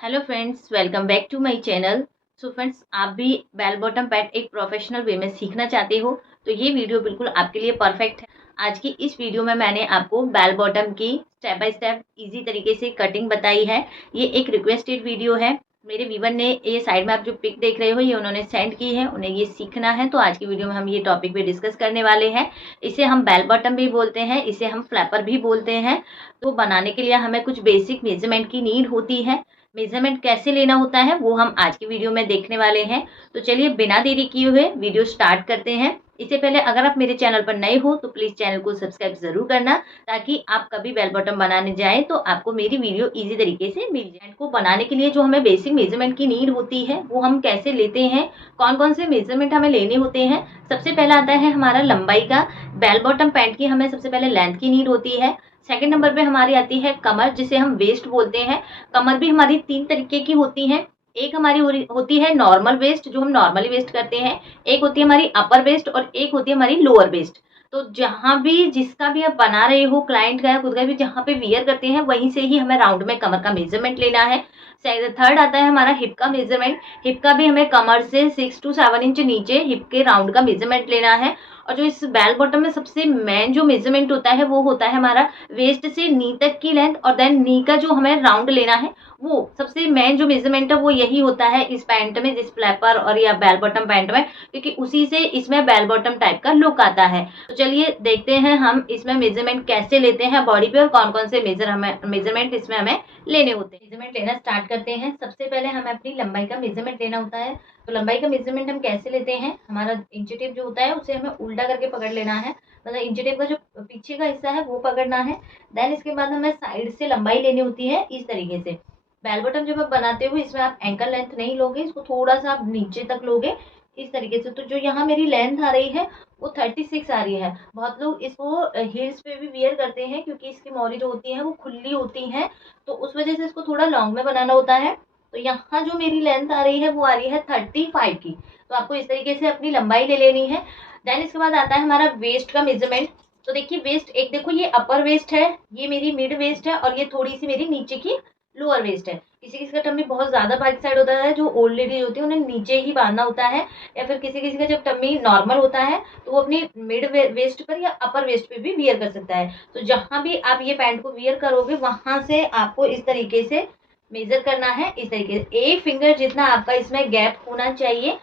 Hello friends, welcome back to my channel. So friends, आप भी bell bottom pant एक professional way में सीखना चाहते हो तो ये वीडियो बिल्कुल आपके लिए परफेक्ट है। आज की इस वीडियो में मैंने आपको बेल बॉटम की स्टेप बाय स्टेप इजी तरीके से कटिंग बताई है। ये एक रिक्वेस्टेड वीडियो है। मेरे व्यूवर ने ये साइड में आप जो पिक देख रहे हो ये उन्होंने सेंड की है, उन्हें ये सीखना है। तो आज की वीडियो में हम ये टॉपिक पे डिस्कस करने वाले हैं। इसे हम बेल बॉटम भी बोलते हैं, इसे हम फ्लैपर भी बोलते हैं। तो बनाने के लिए हमें कुछ बेसिक मेजरमेंट की नीड होती है। मेजरमेंट कैसे लेना होता है वो हम आज की वीडियो में देखने वाले हैं। तो चलिए बिना देरी किए हुए वीडियो स्टार्ट करते हैं। इससे पहले अगर आप मेरे चैनल पर नए हो तो प्लीज चैनल को सब्सक्राइब जरूर करना, ताकि आप कभी बेल बॉटम बनाने जाए तो आपको मेरी वीडियो इजी तरीके से मिल जाए। को बनाने के लिए जो हमें बेसिक मेजरमेंट की नीड होती है वो हम कैसे लेते हैं, कौन कौन से मेजरमेंट हमें लेने होते हैं। सबसे पहला आता है हमारा लंबाई का। बेल बॉटम पैंट की हमें सबसे पहले लेंथ की नीड होती है। सेकंड नंबर पे हमारी आती है कमर, जिसे हम वेस्ट बोलते हैं। कमर भी हमारी 3 तरीके की होती है। एक हमारी होती है नॉर्मल वेस्ट, जो हम नॉर्मली वेस्ट करते हैं। एक होती है हमारी अपर वेस्ट और एक होती है हमारी लोअर वेस्ट। तो जहां भी जिसका भी आप बना रहे हो, क्लाइंट का या खुद का भी, जहां पे वियर करते हैं वहीं से ही हमें राउंड में कमर का मेजरमेंट लेना है। थर्ड आता है हमारा हिप का मेजरमेंट। हिप का भी हमें कमर से 6 to 7 इंच नीचे हिप के राउंड का मेजरमेंट लेना है। और जो इस बेल बॉटम में सबसे मेन जो मेजरमेंट होता है वो होता है हमारा वेस्ट से नी तक की लेंथ, और देन नी का जो हमें राउंड लेना है वो सबसे मेन जो मेजरमेंट है वो यही होता है इस पैंट में, जिस फ्लैपर और या बेल बॉटम पैंट में, क्योंकि उसी से इसमें बेल बॉटम टाइप का लुक आता है। तो चलिए देखते हैं हम इसमें मेजरमेंट कैसे लेते हैं बॉडी पे, और कौन कौन से मेजरमेंट इसमें हमें लेने होते हैं। मेजरमेंट लेना स्टार्ट करते हैं। सबसे पहले हमें अपनी लंबाई का मेजरमेंट लेना होता है। तो लंबाई का मेजरमेंट हम कैसे लेते हैं, हमारा इंच टेप जो होता है उसे हमें उल्टा करके पकड़ लेना है। मतलब इंच टेप का जो पीछे का हिस्सा है वो पकड़ना है। देन इसके बाद हमें साइड से लंबाई लेनी होती है इस तरीके से। बेल बॉटम जब आप बनाते हो इसमें आप एंकल लेंथ नहीं लोगे, इसको थोड़ा सा आप नीचे तक लोगे इस तरीके से। तो जो यहाँ मेरी लेंथ आ रही है वो 36 आ रही है। बहुत लोग इसको हील्स पे भी वियर करते हैं, क्योंकि इसकी मोरी जो होती है वो खुली होती है, तो उस वजह से इसको थोड़ा लॉन्ग में बनाना होता है। तो यहाँ जो मेरी लेंथ आ रही है वो आ रही है 35 की। तो आपको इस तरीके से अपनी लंबाई ले लेनी है। देन इसके बाद आता है हमारा वेस्ट का मेजरमेंट। तो देखिए वेस्ट, एक देखो ये अपर वेस्ट है, ये मेरी मिड वेस्ट है, और ये थोड़ी सी मेरी नीचे की लोअर वेस्ट है। किसी किसी का टम्मी बहुत ज्यादा बैक साइड होता है, जो ओल्ड लेडीज होती है उन्हें नीचे ही बांधना होता है, या फिर किसी किसी का जब टम्मी नॉर्मल होता है तो वो अपनी मिड वेस्ट पर या अपर वेस्ट पे भी वियर कर सकता है। तो जहां भी आप ये पैंट को वियर करोगे वहां से आपको इस तरीके से मेजर करना है। इस तरीके से एक फिंगर जितना आपका इसमें गैप होना चाहिए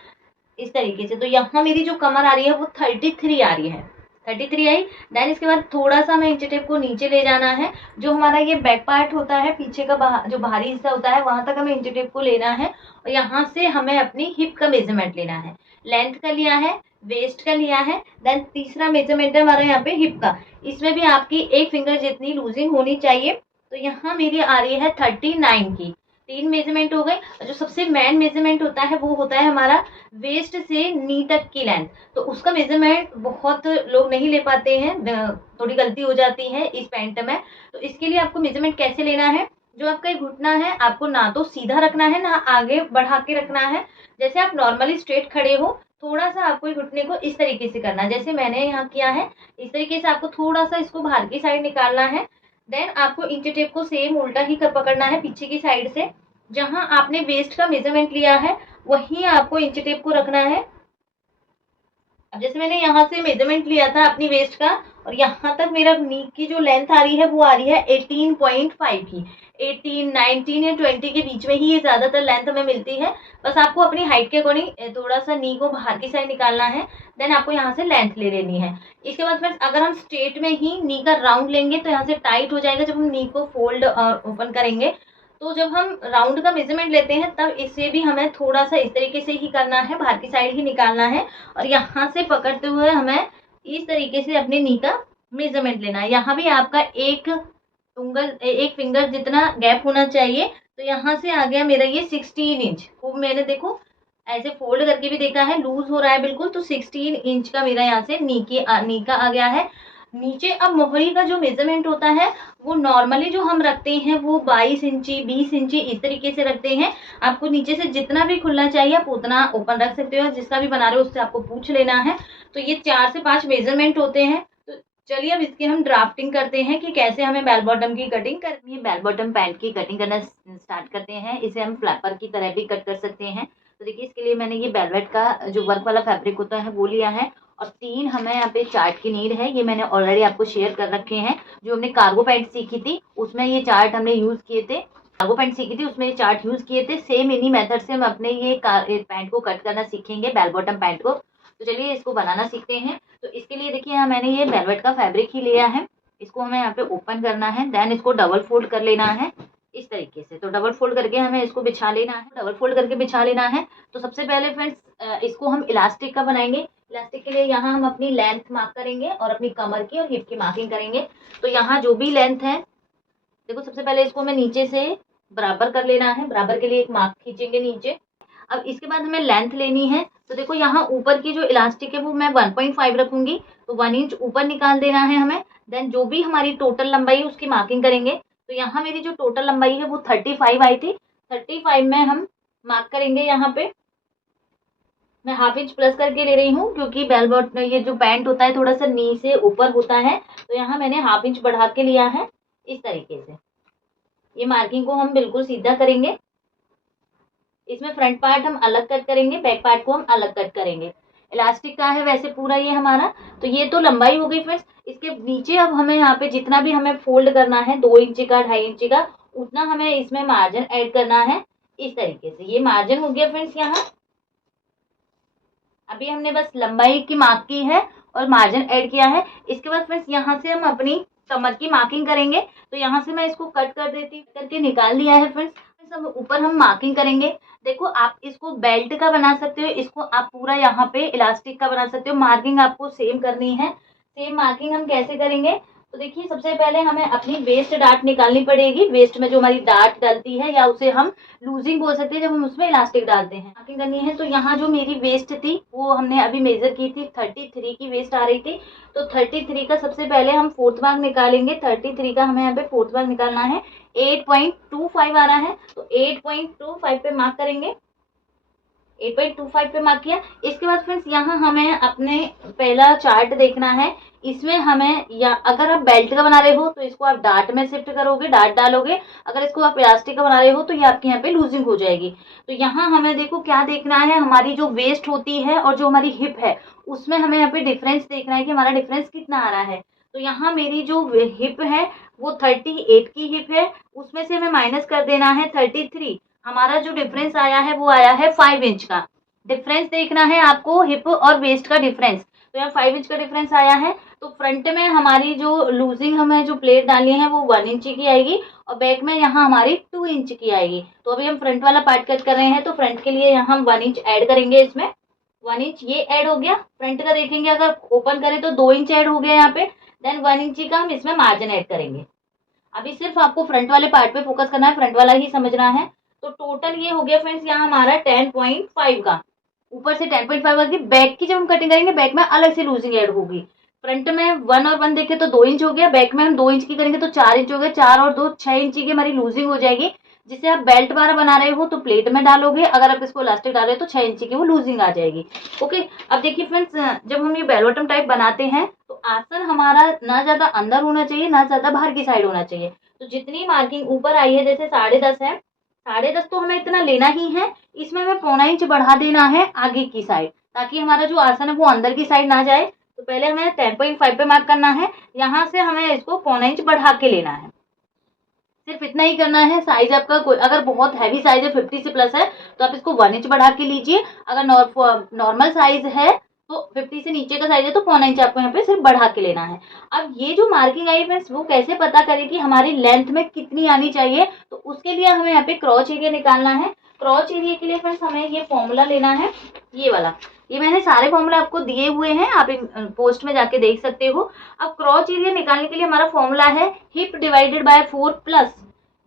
इस तरीके से। तो यहाँ मेरी जो कमर आ रही है वो 33 आ रही है, 33 आई। देन इसके बाद थोड़ा सा हमें इंच टेप को नीचे ले जाना है। जो हमारा ये बैक पार्ट होता है, पीछे का जो बाहरी हिस्सा होता है वहां तक हमें इंच टेप को लेना है, और यहाँ से हमें अपनी हिप का मेजरमेंट लेना है। लेंथ का लिया है, वेस्ट का लिया है, देन तीसरा मेजरमेंट है हमारा यहाँ पे हिप का। इसमें भी आपकी एक फिंगर जितनी लूजिंग होनी चाहिए। तो यहाँ मेरी आ रही है 39 की। 3 मेजरमेंट हो गए। जो सबसे मेन मेजरमेंट होता है वो होता है हमारा वेस्ट से नी तक की लेंथ। तो उसका मेजरमेंट बहुत लोग नहीं ले पाते हैं, थोड़ी गलती हो जाती है इस पैंट में। तो इसके लिए आपको मेजरमेंट कैसे लेना है, जो आपका घुटना है आपको ना तो सीधा रखना है ना आगे बढ़ा के रखना है। जैसे आप नॉर्मली स्ट्रेट खड़े हो, थोड़ा सा आपको घुटने को इस तरीके से करना है, जैसे मैंने यहाँ किया है। इस तरीके से आपको थोड़ा सा इसको बाहर की साइड निकालना है। देन आपको इंच टेप को सेम उल्टा ही कर पकड़ना है पीछे की साइड से। जहां आपने वेस्ट का मेजरमेंट लिया है वहीं आपको इंच टेप को रखना है। अब जैसे मैंने यहाँ से मेजरमेंट लिया था अपनी वेस्ट का, और यहाँ तक मेरा नी की जो लेंथ आ रही है वो आ रही है 18.5 की। 18, 19 या 20 के बीच में ही ये ज्यादातर लेंथ हमें मिलती है। बस आपको अपनी हाइट के अकॉर्डिंग थोड़ा सा नी को बाहर की साइड निकालना है। देन आपको यहाँ से लेंथ ले लेनी है। इसके बाद फ्रेंड्स, अगर हम स्ट्रेट में ही नी का राउंड लेंगे तो यहाँ से टाइट हो जाएगा जब हम नी को फोल्ड और ओपन करेंगे। तो जब हम राउंड का मेजरमेंट लेते हैं तब इसे भी हमें थोड़ा सा इस तरीके से ही करना है, बाहर की साइड ही निकालना है, और यहाँ से पकड़ते हुए हमें इस तरीके से अपने नी का मेजरमेंट लेना है। यहाँ भी आपका एक फिंगर जितना गैप होना चाहिए। तो यहाँ से आ गया मेरा ये 16 इंच। वो मैंने देखो ऐसे फोल्ड करके भी देखा है, लूज हो रहा है बिल्कुल। तो 16 इंच का मेरा यहाँ से नी का आ गया है। नीचे अब मोहरी का जो मेजरमेंट होता है वो नॉर्मली जो हम रखते हैं वो 22 इंची 20 इंची इस तरीके से रखते हैं। आपको नीचे से जितना भी खुलना चाहिए आप उतना ओपन रख सकते हो, जिसका भी बना रहे हो उससे आपको पूछ लेना है। तो ये 4 से 5 मेजरमेंट होते हैं। तो चलिए अब इसकी हम ड्राफ्टिंग करते हैं कि कैसे हमें बेल बॉटम की कटिंग करनी है। बेल बॉटम पैंट की कटिंग करना स्टार्ट करते हैं। इसे हम फ्लैपर की तरह भी कट कर सकते हैं। तो देखिए इसके लिए मैंने ये वेलवेट का जो वर्क वाला फैब्रिक होता है वो लिया है और 3 हमें यहाँ पे चार्ट की नीड है। ये मैंने ऑलरेडी आपको शेयर कर रखे हैं। जो हमने कार्गो पैंट सीखी थी उसमें ये चार्ट हमने यूज किए थे। कार्गो पैंट सीखी थी उसमें ये चार्ट यूज किए थे। सेम इन्हीं मेथड से हम अपने ये पैंट को कट करना सीखेंगे, बेल बॉटम पैंट को। तो चलिए इसको बनाना सीखते हैं। तो इसके लिए देखिए यहाँ मैंने ये वेलवेट का फैब्रिक ही लिया है। इसको हमें यहाँ पे ओपन करना है, देन इसको डबल फोल्ड कर लेना है इस तरीके से। तो डबल फोल्ड करके हमें इसको बिछा लेना है, डबल फोल्ड करके बिछा लेना है। तो सबसे पहले फ्रेंड्स इसको हम इलास्टिक का बनाएंगे। इलास्टिक के लिए यहाँ हम अपनी लेंथ मार्क करेंगे और अपनी कमर की और हिप की मार्किंग करेंगे। तो यहाँ जो भी लेंथ है, देखो सबसे पहले इसको हमें नीचे से बराबर कर लेना है। बराबर के लिए एक मार्क खींचेंगे नीचे। अब इसके बाद हमें लेंथ लेनी है। तो देखो यहाँ ऊपर की जो इलास्टिक है वो मैं 1.5 रखूंगी, तो 1 इंच ऊपर निकाल देना है हमें। देन जो भी हमारी टोटल लंबाई है उसकी मार्किंग करेंगे। तो यहाँ मेरी जो टोटल लंबाई है वो 35 आई थी। 35 में हम मार्क करेंगे। यहाँ पे मैं हाफ इंच प्लस करके ले रही हूँ क्योंकि बेल बॉटम ये जो पैंट होता है थोड़ा सा नी से ऊपर होता है। तो यहाँ मैंने हाफ इंच बढ़ा के लिया है इस तरीके से। ये मार्किंग को हम बिल्कुल सीधा करेंगे। इसमें फ्रंट पार्ट हम अलग कट करेंगे, बैक पार्ट को हम अलग कट करेंगे। इलास्टिक का है वैसे पूरा ये हमारा। तो ये तो लंबाई हो गई फ्रेंड्स। इसके नीचे अब हमें यहाँ पे जितना भी हमें फोल्ड करना है 2 इंच का 2.5 इंच का, उतना हमें इसमें मार्जिन ऐड करना है इस तरीके से। ये मार्जिन हो गया फ्रेंड्स। यहाँ अभी हमने बस लंबाई की मार्क की है और मार्जिन ऐड किया है। इसके बाद फ्रेंड्स यहाँ से हम अपनी कमर की मार्किंग करेंगे। तो यहाँ से मैं इसको कट कर देती करके निकाल दिया है फ्रेंड्स। सब ऊपर हम मार्किंग करेंगे। देखो आप इसको बेल्ट का बना सकते हो, इसको आप पूरा यहाँ पे इलास्टिक का बना सकते हो। मार्किंग आपको सेम करनी है। सेम मार्किंग हम कैसे करेंगे, तो देखिए सबसे पहले हमें अपनी वेस्ट डार्ट निकालनी पड़ेगी। वेस्ट में जो हमारी डार्ट डलती है या उसे हम लूजिंग बोल सकते हैं जब हम उसमें इलास्टिक डालते हैं। मार्किंग करनी है। तो यहाँ जो मेरी वेस्ट थी वो हमने अभी मेजर की थी, 33 की वेस्ट आ रही थी। तो 33 का सबसे पहले हम फोर्थ भाग निकालेंगे। 33 का हमें यहाँ पे फोर्थ भाग निकालना है। 8.25 आ रहा है, तो 8.25 पे मार्क करेंगे। 8.25 पे मार्क किया। इसके बाद फ्रेंड्स यहाँ हमें अपने पहला चार्ट देखना है। इसमें हमें, या अगर आप बेल्ट का बना रहे हो तो इसको आप डार्ट में शिफ्ट करोगे, डार्ट डालोगे। अगर इसको आप इलास्टिक का बना रहे हो तो ये आपके यहाँ पे लूजिंग हो जाएगी। तो यहाँ हमें देखो क्या देखना है, हमारी जो वेस्ट होती है और जो हमारी हिप है उसमें हमें यहाँ पे डिफरेंस देखना है कि हमारा डिफरेंस कितना आ रहा है। तो यहाँ मेरी जो हिप है वो 38 की हिप है, उसमें से हमें माइनस कर देना है 33। हमारा जो डिफरेंस आया है वो आया है 5 इंच का। डिफरेंस देखना है आपको हिप और वेस्ट का डिफरेंस। तो यहाँ 5 इंच का डिफरेंस आया है। तो फ्रंट में हमारी जो लूजिंग हमें जो प्लेट डालनी है वो 1 इंच की आएगी और बैक में यहाँ हमारी 2 इंच की आएगी। तो अभी हम फ्रंट वाला पार्ट कट कर रहे हैं, तो फ्रंट के लिए यहाँ हम 1 इंच ऐड करेंगे। इसमें 1 इंच ये ऐड हो गया। फ्रंट का देखेंगे अगर ओपन करें तो 2 इंच ऐड हो गया यहाँ पे। देन 1 इंच का हम इसमें मार्जिन ऐड करेंगे। अभी सिर्फ आपको फ्रंट वाले पार्ट पे फोकस करना है, फ्रंट वाला ही समझना है। तो टोटल ये हो गया फ्रेंड्स यहाँ हमारा 10.5 का। ऊपर से 10.5 होगी। बैक की जब हम कटिंग करेंगे बैक में अलग से लूजिंग ऐड होगी। फ्रंट में 1 और 1 देखे तो 2 इंच हो गया, बैक में हम 2 इंच की करेंगे तो 4 इंच हो गया। 4 और 2 6 इंच की हमारी लूजिंग हो जाएगी। जिसे आप बेल्ट वाला बना रहे हो तो प्लेट में डालोगे, अगर आप इसको इलास्टिक डाल रहे हो तो 6 इंच की वो लूजिंग आ जाएगी। ओके, अब देखिए फ्रेंड्स, जब हम ये बेल बॉटम टाइप बनाते हैं तो आसन हमारा ना ज्यादा अंदर होना चाहिए ना ज्यादा बाहर की साइड होना चाहिए। तो जितनी मार्किंग ऊपर आई है, जैसे 10.5 है, 10.5 तो हमें इतना लेना ही है। इसमें हमें 0.25 इंच बढ़ा देना है आगे की साइड, ताकि हमारा जो आसन है वो अंदर की साइड ना जाए। तो पहले हमें 10.5 पे मार्क करना है। यहाँ से हमें इसको 0.25 इंच बढ़ा के लेना है। सिर्फ इतना ही करना है। साइज आपका कोई अगर बहुत हैवी साइज है 50 से प्लस है तो आप इसको 1 इंच बढ़ा के लीजिए। अगर नॉर्मल साइज है तो 50 से नीचे का साइज है तो 0.25 इंच आपको यहाँ पे सिर्फ बढ़ा के लेना है। अब ये जो मार्किंग आई फ्रेंड्स, वो कैसे पता करें कि हमारी लेंथ में कितनी आनी चाहिए, तो उसके लिए हमें यहाँ पे क्रॉच एरिया निकालना है। क्रॉच एरिया के लिए फ्रेंड्स हमें ये फॉर्मूला लेना है, ये वाला। ये मैंने सारे फॉर्मूला आपको दिए हुए हैं, आप पोस्ट में जाके देख सकते हो। अब क्रॉच एरिया निकालने के लिए हमारा फॉर्मूला है हिप डिवाइडेड बाय 4 प्लस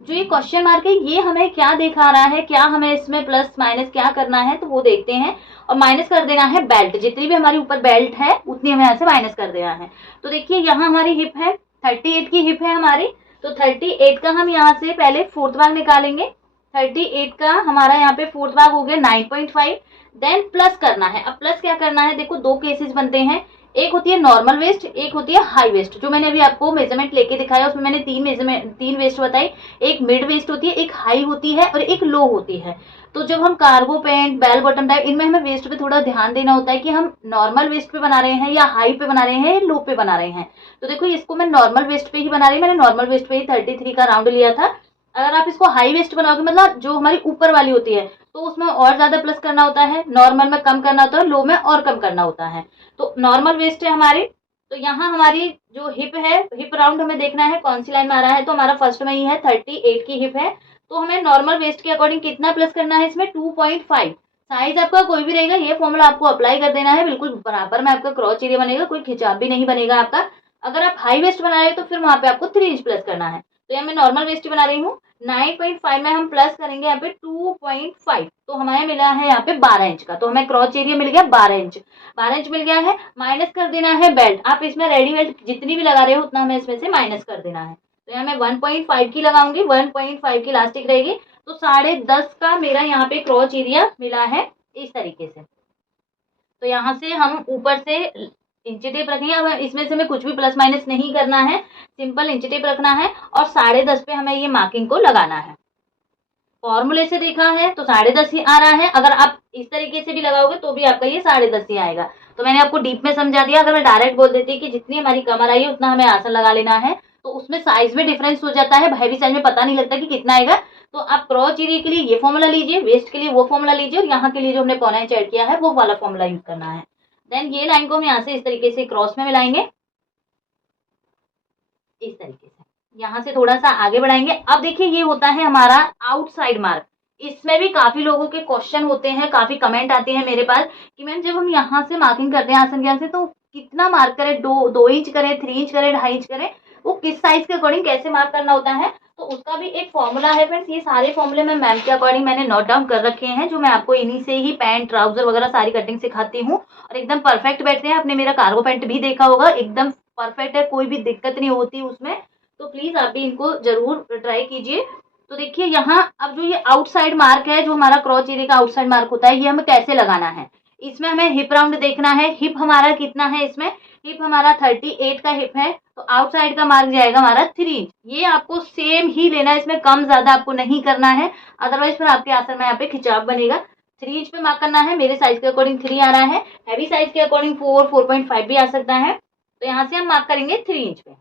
जो ये क्वेश्चन मार्क है ये हमें क्या दिखा रहा है, क्या हमें इसमें प्लस माइनस क्या करना है, तो वो देखते हैं। और माइनस कर देना है बेल्ट, जितनी भी हमारी ऊपर बेल्ट है उतनी हमें यहाँ से माइनस कर देना है। तो देखिए यहाँ हमारी हिप है 38 की हिप है हमारी। तो 38 का हम यहाँ से पहले फोर्थ भाग निकालेंगे। 38 का हमारा यहाँ पे फोर्थ भाग हो गया 9.5। देन प्लस करना है। अब प्लस क्या करना है, देखो दो केसेस बनते हैं। एक होती है नॉर्मल वेस्ट, एक होती है हाई वेस्ट। जो मैंने अभी आपको मेजरमेंट लेके दिखाया उसमें मैंने तीन वेस्ट बताई। एक मिड वेस्ट होती है, एक हाई होती है और एक लो होती है। तो जब हम cargo pant, bell bottom type, इनमें हमें वेस्ट पे थोड़ा ध्यान देना होता है कि हम नॉर्मल वेस्ट पे बना रहे हैं या हाई पे बना रहे हैं या लो पे बना रहे हैं। तो देखो इसको मैं नॉर्मल वेस्ट पे ही बना रही हूँ, मैंने नॉर्मल वेस्ट पे ही 33 का राउंड लिया था। अगर आप इसको हाई वेस्ट बनाओगे, मतलब जो हमारी ऊपर वाली होती है, तो उसमें और ज्यादा प्लस करना होता है, नॉर्मल में कम करना होता है, लो में और कम करना होता है। तो नॉर्मल वेस्ट है हमारी। तो यहाँ हमारी जो हिप है, हिप राउंड हमें देखना है कौन सी लाइन में आ रहा है। तो हमारा फर्स्ट में ही है 38 की हिप है। तो हमें नॉर्मल वेस्ट के अकॉर्डिंग कितना प्लस करना है इसमें, 2.5। साइज आपका कोई भी रहेगा, ये फॉर्मूला आपको अप्लाई कर देना है, बिल्कुल बराबर में आपका क्रॉच एरिया बनेगा, कोई खिंचाव भी नहीं बनेगा आपका। अगर आप हाई वेस्ट बना रहे हो तो फिर वहां पे आपको 3 इंच प्लस करना है। तो यहाँ मैं नॉर्मल वेस्ट बना रही हूँ। 9.5 में हम प्लस करेंगे यहाँ पे 2.5, तो हमें मिला है यहाँ पे 12 इंच का। तो हमें क्रॉच एरिया मिल गया 12 इंच। 12 इंच मिल गया है। माइनस कर देना है बेल्ट। आप इसमें रेडी बेल्ट जितनी भी लगा रहे हो उतना हमें इसमें से माइनस कर देना है। तो यहाँ मैं 1.5 की लगाऊंगी, 1.5 की इलास्टिक रहेगी। तो 10.5 का मेरा यहाँ पे क्रॉच एरिया मिला है इस तरीके से। तो यहाँ से हम ऊपर से इंची टेप रखेंगे। अब इसमें से हमें कुछ भी प्लस माइनस नहीं करना है, सिंपल इंची टेप रखना है और 10.5 पे हमें ये मार्किंग को लगाना है। फॉर्मूले से देखा है तो 10.5 ही आ रहा है। अगर आप इस तरीके से भी लगाओगे तो भी आपका ये 10.5 ही आएगा। तो मैंने आपको डीप में समझा दिया। अगर मैं डायरेक्ट बोल देती कि जितनी हमारी कमर आई है उतना हमें आसन लगा लेना है, तो उसमें साइज में डिफरेंस हो जाता है, हैवी साइज में पता नहीं लगता कि कितना आएगा। तो आप क्रॉच एरिया के लिए ये फॉर्मूला लीजिए, वेस्ट के लिए वो फॉर्मूला लीजिए, और यहाँ के लिए जो हमने पौना इंच ऐड किया है वो वाला फॉर्मूला यूज करना है। देन ये लाइन को हम यहाँ से इस तरीके से क्रॉस में मिलाएंगे, इस तरीके से यहाँ से थोड़ा सा आगे बढ़ाएंगे। अब देखिए ये होता है हमारा आउटसाइड मार्क। इसमें भी काफी लोगों के क्वेश्चन होते हैं, काफी कमेंट आते हैं मेरे पास कि मैम जब हम यहाँ से मार्किंग करते हैं आसन के यहाँ से, तो कितना मार्क करें, 2 इंच करें, 3 इंच करें, 2.5 इंच करें, वो किस साइज के अकॉर्डिंग कैसे मार्क करना होता है। तो उसका भी एक फॉर्मूला है फ्रेंड्स। ये सारे फॉर्मूले मैं मैम के अकॉर्डिंग मैंने नोट डाउन कर रखे हैं, जो मैं आपको इन्हीं से ही पैंट, ट्राउजर वगैरह सारी कटिंग सिखाती हूँ और एकदम परफेक्ट बैठते हैं। आपने मेरा कार्गो पैंट भी देखा होगा, एकदम परफेक्ट है, कोई भी दिक्कत नहीं होती उसमें। तो प्लीज आप भी इनको जरूर ट्राई कीजिए। तो देखिए यहाँ अब जो ये आउटसाइड मार्क है, जो हमारा क्रॉच एरिया का आउटसाइड मार्क होता है, ये हमें कैसे लगाना है। इसमें हमें हिप राउंड देखना है। हिप हमारा कितना है, इसमें हिप हमारा 38 का हिप है। तो आउटसाइड का मार्क जाएगा हमारा 3 इंच। ये आपको सेम ही लेना है, इसमें कम ज्यादा आपको नहीं करना है, अदरवाइज फिर आपके आसन में यहाँ पे खिंचाव बनेगा। 3 इंच पे मार्क करना है। मेरे साइज के अकॉर्डिंग 3 आ रहा है, हैवी साइज के अकॉर्डिंग 4.5 भी आ सकता है। तो यहाँ से हम मार्क करेंगे 3 इंच पे।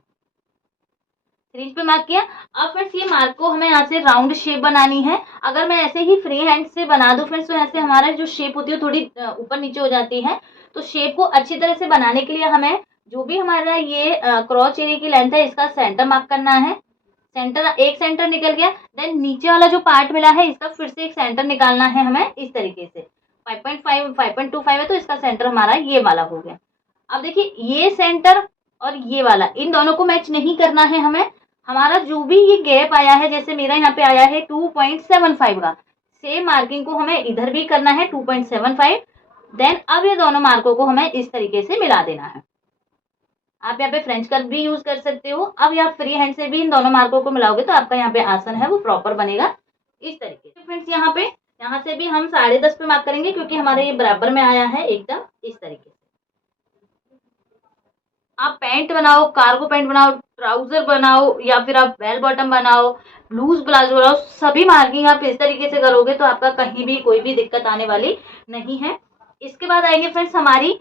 3 इंच पे मार्क किया। अब फ्रेंड्स ये मार्क को हमें यहाँ से राउंड शेप बनानी है। अगर मैं ऐसे ही फ्री हैंड से बना दूं फ्रेंड्स, तो ऐसे हमारा जो शेप होती है थोड़ी ऊपर नीचे हो जाती है। तो शेप को अच्छी तरह से बनाने के लिए हमें जो भी हमारा ये क्रॉच एरिया की लेंथ है, इसका सेंटर मार्क करना है। सेंटर, एक सेंटर निकल गया। देन नीचे वाला जो पार्ट मिला है, इसका फिर से एक सेंटर निकालना है हमें इस तरीके से। 5.5 5.25 है, तो इसका सेंटर हमारा ये वाला हो गया। अब देखिए ये सेंटर और ये वाला, इन दोनों को मैच नहीं करना है हमें। हमारा जो भी ये गैप आया है, जैसे मेरा यहाँ पे आया है 2.75 का, सेम मार्किंग को हमें इधर भी करना है 2.75। देन अब ये दोनों मार्कों को हमें इस तरीके से मिला देना है। आप यहाँ पे फ्रेंच कर्व भी यूज कर सकते हो। अब आप फ्री हैंड से भी इन दोनों मार्कों को मिलाओगे तो आपका यहाँ पे आसन है वो प्रॉपर बनेगा इस तरीके से। फ्रेंड्स यहाँ से भी हम 10.5 पे मार्क करेंगे, क्योंकि हमारे ये बराबर में आया है एकदम इस तरीके से। आप पैंट बनाओ, कार्गो पैंट बनाओ, ट्राउजर बनाओ, या फिर आप बेल बॉटम बनाओ, लूज प्लाजो बनाओ, सभी मार्किंग आप इस तरीके से करोगे तो आपका कहीं भी कोई भी दिक्कत आने वाली नहीं है। इसके बाद आएंगे फ्रेंड्स हमारी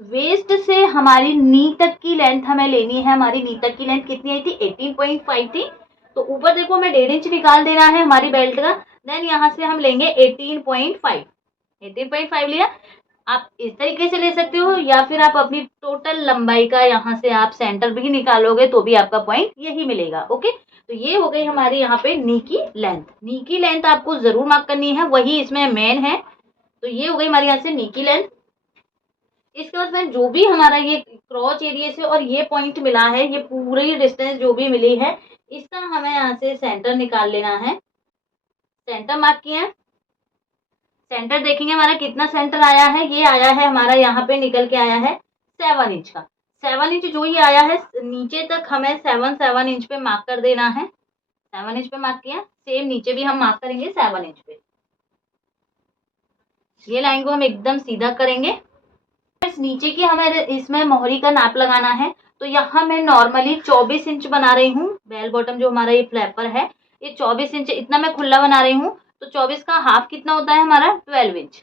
वेस्ट से हमारी नी तक की लेंथ हमें लेनी है। हमारी नी तक की लेंथ कितनी आई थी, 18.5 थी। तो ऊपर देखो हमें 1.5 इंच निकाल देना है हमारी बेल्ट का। देन यहाँ से हम लेंगे 18.5। 18.5 लिया। आप इस तरीके से ले सकते हो, या फिर आप अपनी टोटल लंबाई का यहाँ से आप सेंटर भी निकालोगे तो भी आपका पॉइंट यही मिलेगा। ओके, तो ये हो गई हमारी यहाँ पे नी की लेंथ। नी की लेंथ आपको जरूर मार्क करनी है, वही इसमें मेन है। तो ये हो गई हमारी यहाँ से नी की लेंथ। इसके बाद में जो भी हमारा ये क्रॉच एरिया से और ये पॉइंट मिला है, ये पूरी डिस्टेंस जो भी मिली है, इसका हमें यहाँ से सेंटर निकाल लेना है। सेंटर मार्क किया है। सेंटर देखेंगे हमारा कितना सेंटर आया है, ये आया है हमारा यहाँ पे निकल के आया है 7 इंच का। 7 इंच जो ये आया है, नीचे तक हमें 7 इंच पे मार्क कर देना है। 7 इंच पे मार्क किया। सेम नीचे भी हम मार्क करेंगे 7 इंच पे। ये लाइन को हम एकदम सीधा करेंगे। नीचे की हमें इसमें मोहरी का नाप लगाना है। तो यहाँ मैं नॉर्मली 24 इंच बना रही हूँ। बेल बॉटम जो हमारा ये फ्लैपर है ये 24 इंच इतना मैं खुला बना रही हूँ। तो 24 का हाफ कितना होता है हमारा 12 इंच।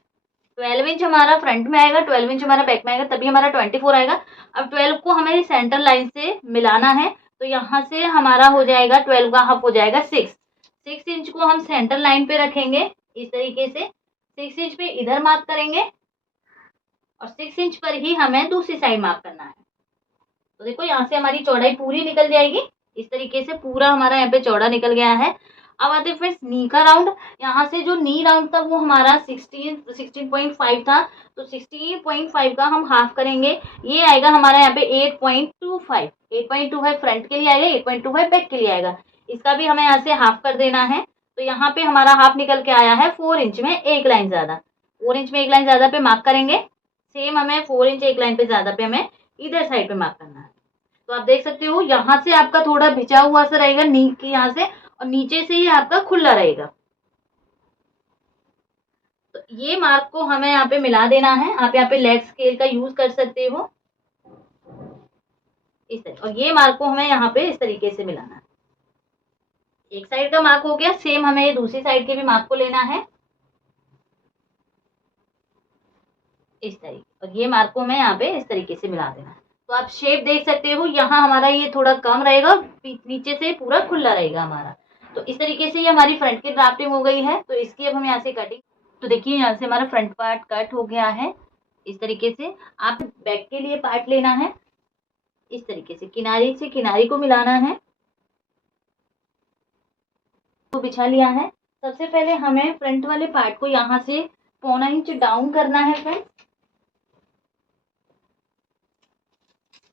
12 इंच हमारा फ्रंट में आएगा, 12 इंच हमारा बैक में आएगा, तभी हमारा 24 आएगा। अब 12 को हमें सेंटर लाइन से मिलाना है। तो यहाँ से हमारा हो जाएगा 12 का हाफ हो जाएगा 6 इंच को हम सेंटर लाइन पे रखेंगे इस तरीके से। 6 इंच पे इधर मार्क करेंगे और 6 इंच पर ही हमें दूसरी साइड मार्क करना है। तो देखो यहाँ से हमारी चौड़ाई पूरी निकल जाएगी। इस तरीके से पूरा हमारा यहाँ पे चौड़ा निकल गया है। अब आते फ्रेंड्स नी का राउंड। यहाँ से जो नी राउंड था वो हमारा 16.5 था। तो 16.5 का हम हाफ करेंगे, ये आएगा हमारा यहाँ पे 8.25। 8.25 फ्रंट के लिए आएगा, 8.25 बैक के लिए आएगा। इसका भी हमें यहाँ से हाफ कर देना है। तो यहाँ पे हमारा हाफ निकल के आया है 4 इंच में एक लाइन ज्यादा। 4 इंच में एक लाइन ज्यादा पे मार्क करेंगे। सेम हमें 4 इंच एक लाइन पे ज्यादा पे हमें इधर साइड पे मार्क करना है। तो आप देख सकते हो यहाँ से आपका थोड़ा भिजा हुआ सा रहेगा नी की यहाँ से, और नीचे से ही आपका खुला रहेगा। तो ये मार्क को हमें यहाँ पे मिला देना है। आप यहाँ पे लेड स्केल का यूज कर सकते हो इस तरह, और ये मार्क को हमें यहाँ पे इस तरीके से मिलाना है। एक साइड का मार्क हो गया, सेम हमें ये दूसरी साइड के भी मार्क को लेना है इस तरीके, और ये मार्क को हमें यहाँ पे इस तरीके से मिला देना है। तो आप शेप देख सकते हो यहाँ हमारा ये थोड़ा कम रहेगा, नीचे से पूरा खुला रहेगा हमारा। तो इस तरीके से ये हमारी फ्रंट की ड्राफ्टिंग हो गई है। तो इसकी अब हम यहाँ से कटिंग, तो देखिए यहाँ से हमारा फ्रंट पार्ट कट हो गया है इस तरीके से। आप बैक के लिए पार्ट लेना है इस तरीके से, किनारे से किनारे को मिलाना है, तो बिछा लिया है। सबसे पहले हमें फ्रंट वाले पार्ट को यहाँ से 1.25 इंच डाउन करना है फ्रेंड्स।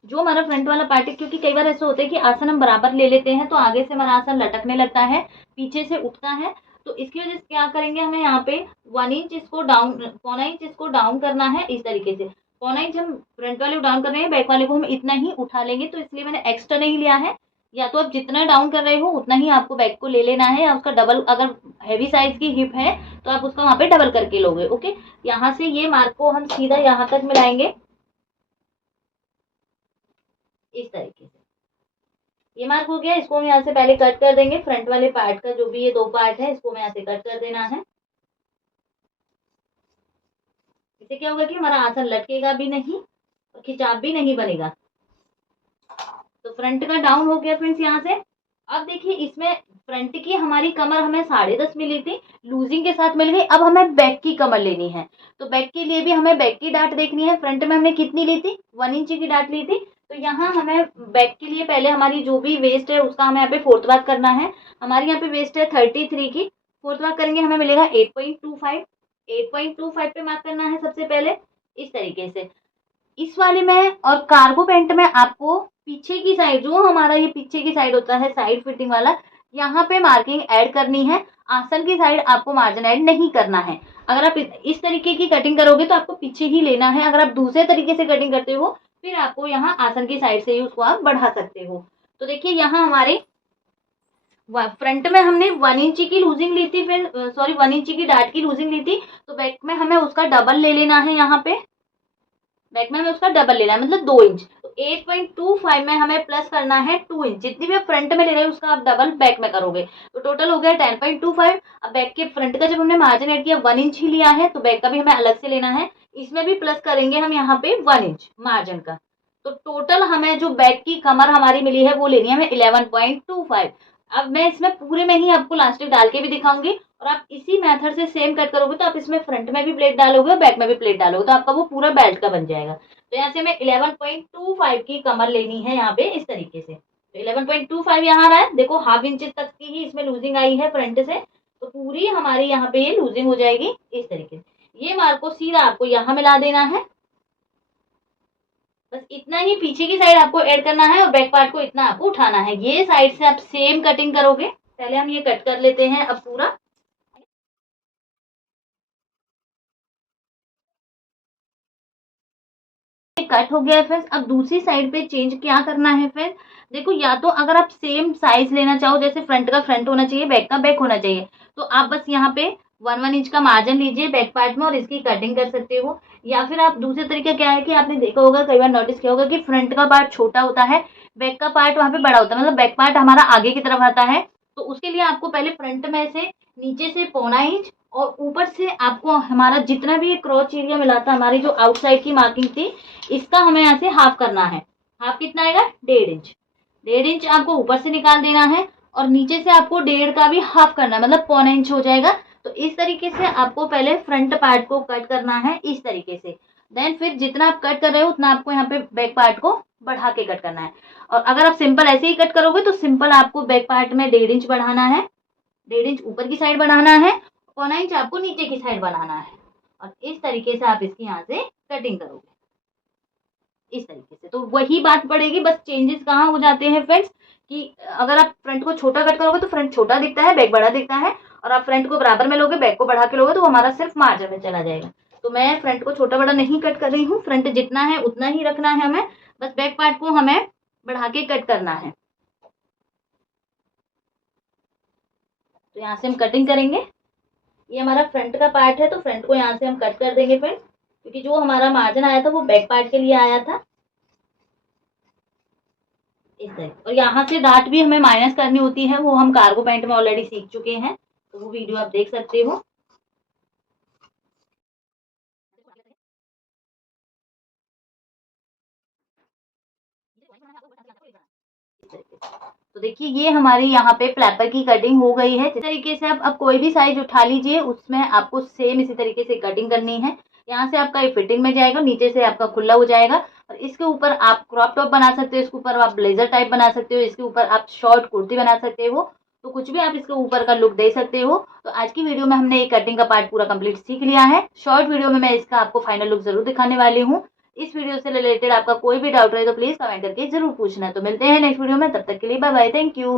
जो हमारा फ्रंट वाला पार्ट है, क्योंकि कई बार ऐसा होता है कि आसन हम बराबर ले लेते हैं तो आगे से हमारा आसन लटकने लगता है, पीछे से उठता है। तो इसकी वजह से क्या करेंगे, हमें यहाँ पे 1 इंच इसको डाउन, 1.25 इंच इसको डाउन करना है इस तरीके से। 1.25 इंच हम फ्रंट वाले को डाउन कर रहे हैं, बैक वाले को हम इतना ही उठा लेंगे। तो इसलिए मैंने एक्स्ट्रा नहीं लिया है। या तो आप जितना डाउन कर रहे हो उतना ही आपको बैक को ले लेना है, या उसका डबल, अगर हैवी साइज की हिप है तो आप उसका वहां पे डबल करके लोगे। ओके, यहाँ से ये मार्क को हम सीधा यहाँ तक मिलाएंगे इस तरीके से। ये मार्क हो गया, इसको हम यहाँ से पहले कट कर देंगे। फ्रंट वाले पार्ट का जो भी ये 2 पार्ट है इसको हमें यहाँ से कट कर देना है। इससे क्या होगा कि हमारा आसन लटकेगा भी नहीं और खिंचाव भी नहीं बनेगा। तो फ्रंट का डाउन हो गया फ्रेंड्स यहाँ से। अब देखिए इसमें फ्रंट की हमारी कमर हमें 10.5 मिली थी, लूजिंग के साथ मिल गई। अब हमें बैक की कमर लेनी है। तो बैक के लिए भी हमें बैक की डाट देखनी है। फ्रंट में हमने कितनी ली थी, 1 इंच की डाट ली थी। तो यहाँ हमें बैक के लिए पहले हमारी जो भी वेस्ट है उसका हमें यहाँ पे 4th भाग करना है। हमारी यहाँ पे वेस्ट है 33 की, 4th भाग करेंगे हमें मिलेगा 8.25। 8.25 पे मार्क करना है सबसे पहले इस तरीके से। इस वाले में और कार्गो पैंट में आपको पीछे की साइड, जो हमारा ये पीछे की साइड होता है साइड फिटिंग वाला, यहाँ पे मार्किंग ऐड करनी है। आसन की साइड आपको मार्जिन ऐड नहीं करना है। अगर आप इस तरीके की कटिंग करोगे तो आपको पीछे ही लेना है। अगर आप दूसरे तरीके से कटिंग करते हो फिर आपको यहाँ आसन की साइड से ही उसको आप बढ़ा सकते हो। तो देखिए यहाँ हमारे फ्रंट में हमने 1 इंच की लूजिंग ली थी, फिर सॉरी 1 इंच की डाट की लूजिंग ली थी। तो बैक में हमें उसका डबल ले लेना है। यहाँ पे बैक में हमें उसका डबल लेना है, मतलब 2 इंच। तो 8.25 में हमें प्लस करना है 2 इंच। जितनी भी आप फ्रंट में ले रहे हो उसका आप डबल बैक में करोगे तो टोटल हो गया 10.25। अब बैक के फ्रंट का जब हमने मार्जिन ऐड किया 1 इंच ही लिया है, तो बैक का भी हमें अलग से लेना है। इसमें भी प्लस करेंगे हम यहाँ पे 1 इंच मार्जिन का। तो टोटल हमें जो बैक की कमर हमारी मिली है वो लेनी है हमें 11.25। अब मैं इसमें पूरे में ही आपको लास्टिक डाल के भी दिखाऊंगी, और आप इसी मेथड से सेम कट करोगे तो आप इसमें फ्रंट में भी प्लेट डालोगे और बैक में भी प्लेट डालोगे तो आपका वो पूरा बेल्ट का बन जाएगा। तो यहाँ से हमें 11.25 की कमर लेनी है यहाँ पे इस तरीके से। तो 11.25 यहाँ आ रहा है, देखो हाफ इंच तक की ही इसमें लूजिंग आई है फ्रंट से। तो पूरी हमारी यहाँ पे ये लूजिंग हो जाएगी इस तरीके से। ये मार्क को सीधा आपको यहाँ मिला देना है, बस इतना ही। पीछे की साइड आपको ऐड करना है और बैक पार्ट को इतना आपको उठाना है। ये साइड से आप सेम कटिंग करोगे। पहले हम ये कट कर लेते हैं अब पूरा। कट हो गया है फ्रेंड्स। अब दूसरी साइड पे चेंज क्या करना है फ्रेंड्स, देखो या तो अगर आप सेम साइज लेना चाहो, जैसे फ्रंट का फ्रंट होना चाहिए बैक का बैक होना चाहिए, तो आप बस यहाँ पे 1 इंच का मार्जिन लीजिए बैक पार्ट में और इसकी कटिंग कर सकते हो। या फिर आप दूसरे तरीका क्या है कि आपने देखा होगा, कई बार नोटिस किया होगा कि फ्रंट का पार्ट छोटा होता है, बैक का पार्ट वहाँ पे बड़ा होता है, मतलब बैक पार्ट हमारा आगे की तरफ आता है। तो उसके लिए आपको पहले फ्रंट में से नीचे से 1.25 इंच और ऊपर से आपको हमारा जितना भी क्रॉच एरिया मिला था, हमारी जो आउटसाइड की मार्किंग थी, इसका हमें यहाँ से हाफ करना है। हाफ कितना आएगा? 1.5 इंच। 1.5 इंच आपको ऊपर से निकाल देना है और नीचे से आपको 1.5 का भी हाफ करना है, मतलब 1.25 इंच हो जाएगा। तो इस तरीके से आपको पहले फ्रंट पार्ट को कट करना है, इस तरीके से। देन फिर जितना आप कट कर रहे हो उतना आपको यहाँ पे बैक पार्ट को बढ़ा के कट करना है। और अगर आप सिंपल ऐसे ही कट करोगे तो सिंपल आपको बैक पार्ट में 1.5 इंच बढ़ाना है, 1.5 इंच ऊपर की साइड बढ़ाना है, 1.25 इंच आपको नीचे की साइड बढ़ाना है। और इस तरीके से आप इसकी यहाँ से कटिंग करोगे, इस तरीके से। तो वही बात पड़ेगी, बस चेंजेस कहाँ हो जाते हैं फ्रेंड्स, कि अगर आप फ्रंट को छोटा कट करोगे तो फ्रंट छोटा दिखता है, बैक बड़ा दिखता है। और आप फ्रंट को बराबर में लोगे, बैक को बढ़ा के लोगे, तो हमारा सिर्फ मार्जिन में चला जाएगा। तो मैं फ्रंट को छोटा बड़ा नहीं कट कर रही हूँ, फ्रंट जितना है उतना ही रखना है हमें, बस बैक पार्ट को हमें बढ़ा के कट करना है। तो यहाँ से हम कटिंग करेंगे। ये हमारा फ्रंट का पार्ट है, तो फ्रंट को यहाँ से हम कट कर देंगे फ्रेंड्स, क्योंकि जो हमारा मार्जिन आया था वो बैक पार्ट के लिए आया था, इस तरह। और यहाँ से डार्ट भी हमें माइनस करनी होती है, वो हम कार्गो पैंट में ऑलरेडी सीख चुके हैं, तो वो वीडियो आप देख सकते हो। तो देखिए ये हमारी यहाँ पे फ्लैपर की कटिंग हो गई है। इस तरीके से आप अब कोई भी साइज उठा लीजिए, उसमें आपको सेम इसी तरीके से कटिंग करनी है। यहाँ से आपका ये फिटिंग में जाएगा, नीचे से आपका खुला हो जाएगा। और इसके ऊपर आप क्रॉप टॉप बना सकते हो, इसके ऊपर आप ब्लेजर टाइप बना सकते हो, इसके ऊपर आप शॉर्ट कुर्ती बना सकते हो। तो कुछ भी आप इसके ऊपर का लुक दे सकते हो। तो आज की वीडियो में हमने ये कटिंग का पार्ट पूरा कंप्लीट सीख लिया है। शॉर्ट वीडियो में मैं इसका आपको फाइनल लुक जरूर दिखाने वाली हूँ। इस वीडियो से रिलेटेड आपका कोई भी डाउट रहे तो प्लीज कमेंट करके जरूर पूछना। तो मिलते हैं नेक्स्ट वीडियो में, तब तक के लिए बाय बाय, थैंक यू।